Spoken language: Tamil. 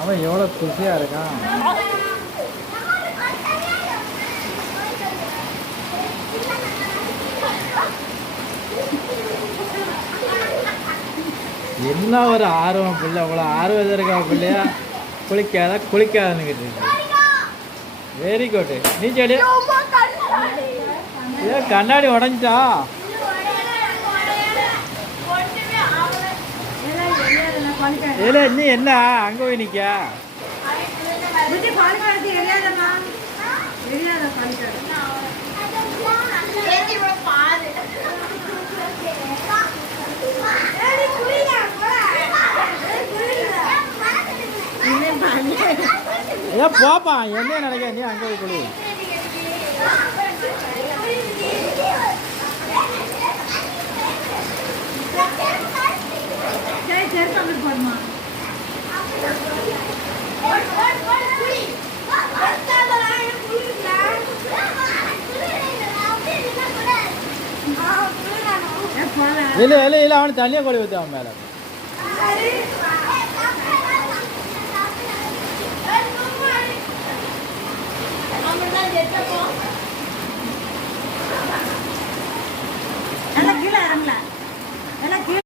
அவன் எவ்வளோ குஷியாக இருக்கான். என்ன ஒரு ஆர்வம் பிள்ளை, அவ்வளோ ஆர்வம் இருக்கா பிள்ளையா? குளிக்காதுன்னு கேட்டு. Very good. நீ செடி ஏன் கண்ணாடி உடஞ்சா? இல்லை நீ என்ன அங்கே போய் நிற்க? ஏன் போப்பா, என்ன நினைக்க நீ அங்கே போய் குளி. இல்லை இல்லை இல்லை, அவனு தண்ணியை கொடி ஊற்றி அவன் மேலே. நல்லா கீழே இறங்கலாம்.